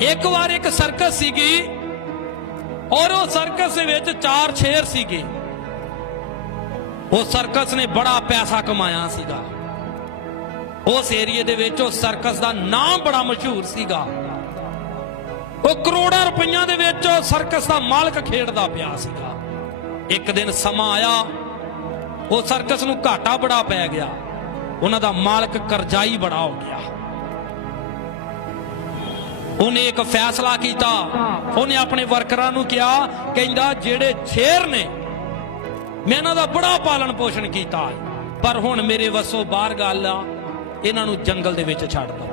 ਇੱਕ ਵਾਰ ਇੱਕ ਸਰਕਸ ਸੀਗੀ ਔਰ ਉਹ ਸਰਕਸ ਦੇ ਵਿੱਚ ਚਾਰ ਸ਼ੇਰ ਸੀਗੇ। ਉਹ ਸਰਕਸ ਨੇ ਬੜਾ ਪੈਸਾ ਕਮਾਇਆ ਸੀਗਾ। ਉਸ ਏਰੀਏ ਦੇ ਵਿੱਚ ਉਹ ਸਰਕਸ ਦਾ ਨਾਮ ਬੜਾ ਮਸ਼ਹੂਰ ਸੀਗਾ। ਉਹ ਕਰੋੜਾਂ ਰੁਪਈਆਂ ਦੇ ਵਿੱਚ ਉਹ ਸਰਕਸ ਦਾ ਮਾਲਕ ਖੇਡਦਾ ਪਿਆ ਸੀਗਾ। ਇੱਕ ਦਿਨ ਸਮਾਂ ਆਇਆ, ਉਹ ਸਰਕਸ ਨੂੰ ਘਾਟਾ ਬੜਾ ਪੈ ਗਿਆ। ਉਹਨਾਂ ਦਾ ਮਾਲਕ ਕਰਜ਼ਾਈ ਬੜਾ ਹੋ ਗਿਆ। ਉਹਨੇ ਇੱਕ ਫੈਸਲਾ ਕੀਤਾ। ਉਹਨੇ ਆਪਣੇ ਵਰਕਰਾਂ ਨੂੰ ਕਿਹਾ, ਕਹਿੰਦਾ, ਜਿਹੜੇ ਸ਼ੇਰ ਨੇ, ਮੈਂ ਇਹਨਾਂ ਦਾ ਬੜਾ ਪਾਲਣ ਪੋਸ਼ਣ ਕੀਤਾ ਪਰ ਹੁਣ ਮੇਰੇ ਵਸੋਂ ਬਾਹਰ ਗੱਲ ਆ, ਇਹਨਾਂ ਨੂੰ ਜੰਗਲ ਦੇ ਵਿੱਚ ਛੱਡ ਦੋ।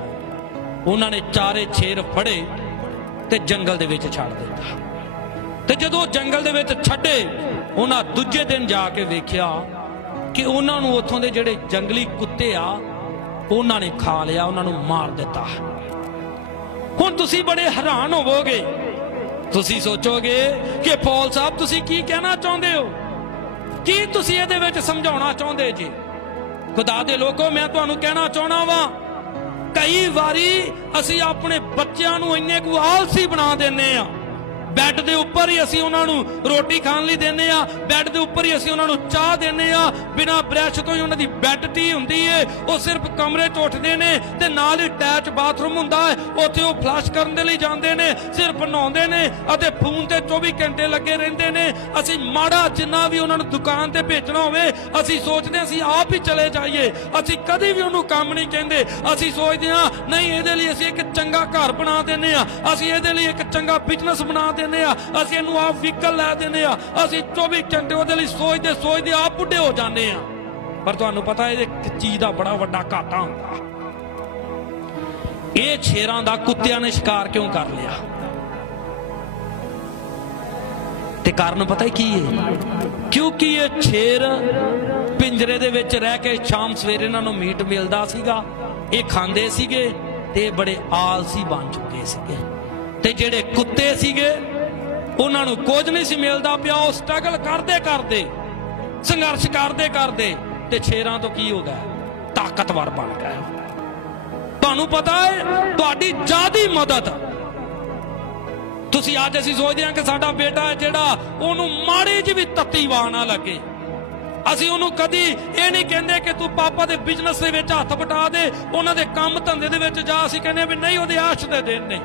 ਉਹਨਾਂ ਨੇ ਚਾਰੇ ਛੇਰ ਫੜੇ ਤੇ ਜੰਗਲ ਦੇ ਵਿੱਚ ਛੱਡ ਦਿੱਤਾ। ਤੇ ਜਦੋਂ ਜੰਗਲ ਦੇ ਵਿੱਚ ਛੱਡੇ, ਉਹਨਾਂ ਦੂਜੇ ਦਿਨ ਜਾ ਕੇ ਵੇਖਿਆ ਕਿ ਉਹਨਾਂ ਨੂੰ ਉੱਥੋਂ ਦੇ ਜਿਹੜੇ ਜੰਗਲੀ ਕੁੱਤੇ ਆ, ਉਹਨਾਂ ਨੇ ਖਾ ਲਿਆ, ਉਹਨਾਂ ਨੂੰ ਮਾਰ ਦਿੱਤਾ। ਹੁਣ ਤੁਸੀਂ ਬੜੇ ਹੈਰਾਨ ਹੋਵੋਗੇ। ਤੁਸੀਂ ਸੋਚੋਗੇ ਕਿ ਪੌਲ ਸਾਹਿਬ, ਤੁਸੀਂ ਕੀ ਕਹਿਣਾ ਚਾਹੁੰਦੇ ਹੋ? ਕੀ ਤੁਸੀਂ ਇਹਦੇ ਵਿੱਚ ਸਮਝਾਉਣਾ ਚਾਹੁੰਦੇ ਜੀ? ਖੁਦਾ ਦੇ ਲੋਕੋ, ਮੈਂ ਤੁਹਾਨੂੰ ਕਹਿਣਾ ਚਾਹਣਾ ਵਾਂ, ਕਈ ਵਾਰੀ ਅਸੀਂ ਆਪਣੇ ਬੱਚਿਆਂ ਨੂੰ ਇੰਨੇ ਕੁ ਆਲਸੀ ਬਣਾ ਦਿੰਨੇ ਆ ਬੈੱਡ ਦੇ ਉੱਪਰ ਹੀ ਅਸੀਂ ਉਹਨਾਂ ਨੂੰ ਰੋਟੀ ਖਾਣ ਲਈ ਦਿੰਨੇ ਆ ਬੈੱਡ ਦੇ ਉੱਪਰ ਹੀ ਅਸੀਂ ਉਹਨਾਂ ਨੂੰ ਚਾਹ ਦਿੰਨੇ ਆ ਬਿਨਾਂ ਬ੍ਰਸ਼ ਤੋਂ ਹੀ ਉਹਨਾਂ ਦੀ ਬੈੱਡ ਟੀ ਹੁੰਦੀ ਏ। ਉਹ ਸਿਰਫ ਕਮਰੇ 'ਚ ਉੱਠਦੇ ਨੇ ਤੇ ਨਾਲ ਹੀ ਅਟੈਚ ਬਾਥਰੂਮ ਹੁੰਦਾ ਹੈ। ਉੱਥੇ ਉਹ ਫਲਸ਼ ਕਰਨ ਦੇ ਲਈ ਜਾਂਦੇ ਨੇ, ਸਿਰਫ ਨਹਾਉਂਦੇ ਨੇ ਅਤੇ ਫੋਨ ਤੇ 24 ਘੰਟੇ ਲੱਗੇ ਰਹਿੰਦੇ ਨੇ। ਅਸੀਂ ਮਾੜਾ ਜਿੰਨਾ ਵੀ ਉਹਨਾਂ ਨੂੰ ਦੁਕਾਨ ਤੇ ਭੇਜਣਾ ਹੋਵੇ, ਅਸੀਂ ਸੋਚਦੇ ਹਾਂ ਅਸੀਂ ਆਪ ਹੀ ਚਲੇ ਜਾਈਏ। ਅਸੀਂ ਕਦੇ ਵੀ ਉਹਨੂੰ ਕੰਮ ਨਹੀਂ ਕਹਿੰਦੇ। ਅਸੀਂ ਸੋਚਦੇ ਹਾਂ, ਨਹੀਂ, ਇਹਦੇ ਲਈ ਅਸੀਂ ਇੱਕ ਚੰਗਾ ਘਰ ਬਣਾ ਦਿੰਨੇ ਆ ਅਸੀਂ ਇਹਦੇ ਲਈ ਇੱਕ ਚੰਗਾ ਬਿਜ਼ਨਸ ਬਣਾ ਦਿੰਨੇ ਆ, ਅਸੀਂ ਇਹਨੂੰ ਆਪ ਵਹੀਕਲ ਲੈ ਦਿੰਨੇ ਆ, ਅਸੀਂ 24 ਘੰਟੇ ਉਹਦੇ ਲਈ ਸੋਚਦੇ ਸੋਚਦੇ ਆਪ ਬੁੱਢੇ ਹੋ ਜਾਂਦੇ ਆ। ਪਰ ਤੁਹਾਨੂੰ ਪਤਾ ਇਹ ਚੀਜ਼ ਦਾ ਬੜਾ ਵੱਡਾ ਘਾਟਾ ਹੁੰਦਾ। ਇਹ ਸ਼ੇਰਾਂ ਦਾ ਕੁੱਤਿਆਂ ਨੇ ਸ਼ਿਕਾਰ ਕਿਉਂ ਕਰ ਲਿਆ? ਤੇ ਕਾਰਨ ਪਤਾ ਕੀ ਹੈ? ਕਿਉਂਕਿ ਇਹ ਸ਼ੇਰ ਪਿੰਜਰੇ ਦੇ ਵਿੱਚ ਰਹਿ ਕੇ ਸ਼ਾਮ ਸਵੇਰੇ ਇਹਨਾਂ ਨੂੰ ਮੀਟ ਮਿਲਦਾ ਸੀਗਾ, ਇਹ ਖਾਂਦੇ ਸੀਗੇ ਤੇ ਬੜੇ ਆਲਸੀ ਬਣ ਚੁੱਕੇ ਸੀਗੇ। ਤੇ ਜਿਹੜੇ ਕੁੱਤੇ ਸੀਗੇ, ਉਹਨਾਂ ਨੂੰ ਕੁਝ ਨਹੀਂ ਸੀ ਮਿਲਦਾ ਪਿਆ, ਉਹ ਸਟਰਗਲ ਕਰਦੇ ਕਰਦੇ, ਸੰਘਰਸ਼ ਕਰਦੇ ਕਰਦੇ, ਤੇ ਸ਼ੇਰਾਂ ਤੋਂ ਕੀ ਹੋ ਗਿਆ? ਤਾਕਤਵਰ ਬਣ ਗਏ ਤੁਹਾਨੂੰ ਪਤਾ ਹੈ, ਤੁਹਾਡੀ ਜਿਆਦੀ ਮਦਦ। ਤੁਸੀਂ ਅੱਜ ਅਸੀਂ ਸੋਚਦੇ ਹਾਂ ਕਿ ਸਾਡਾ ਬੇਟਾ ਹੈ ਜਿਹੜਾ ਉਹਨੂੰ ਮਾੜੀ ਜਿਹੀ ਵੀ ਤੱਤੀ ਵਾਹ ਨਾ ਲੱਗੇ। ਅਸੀਂ ਉਹਨੂੰ ਕਦੀ ਇਹ ਨਹੀਂ ਕਹਿੰਦੇ ਕਿ ਤੂੰ ਪਾਪਾ ਦੇ ਬਿਜ਼ਨਸ ਦੇ ਵਿੱਚ ਹੱਥ ਵਟਾ ਦੇ, ਉਹਨਾਂ ਦੇ ਕੰਮ ਧੰਦੇ ਦੇ ਵਿੱਚ ਜਾ। ਅਸੀਂ ਕਹਿੰਦੇ ਵੀ ਨਹੀਂ, ਉਹਦੇ ਆਸ਼ ਦੇ ਦਿਨ ਨੇ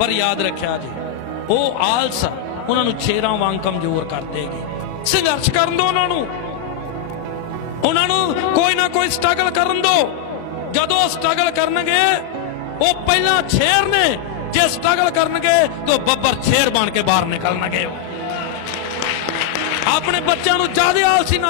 ਪਰ ਯਾਦ ਰੱਖਿਆ ਜੀ, ਉਹ ਆਲਸ ਉਹਨਾਂ ਨੂੰ ਛੇਰਾਂ ਵਾਂਗ ਕਮਜ਼ੋਰ ਕਰ ਦੇਗੀ। ਸੰਘਰਸ਼ ਕਰਨ ਦੋ ਉਹਨਾਂ ਨੂੰ। ਉਹਨਾਂ ਨੂੰ ਕੋਈ ਨਾ ਕੋਈ ਸਟਰਗਲ ਕਰਨ ਦੋ। ਜਦੋਂ ਸਟਰਗਲ ਕਰਨਗੇ, ਉਹ ਪਹਿਲਾਂ ਛੇਰ ਨੇ। ਜੇ ਸਟਰਗਲ ਕਰਨਗੇ, ਤਾਂ ਬੱਬਰ ਛੇਰ ਬਣ ਕੇ ਬਾਹਰ ਨਿਕਲਣਗੇ। ਆਪਣੇ ਬੱਚਿਆਂ ਨੂੰ ਜ਼ਿਆਦਾ ਆਲਸੀ ਨਾ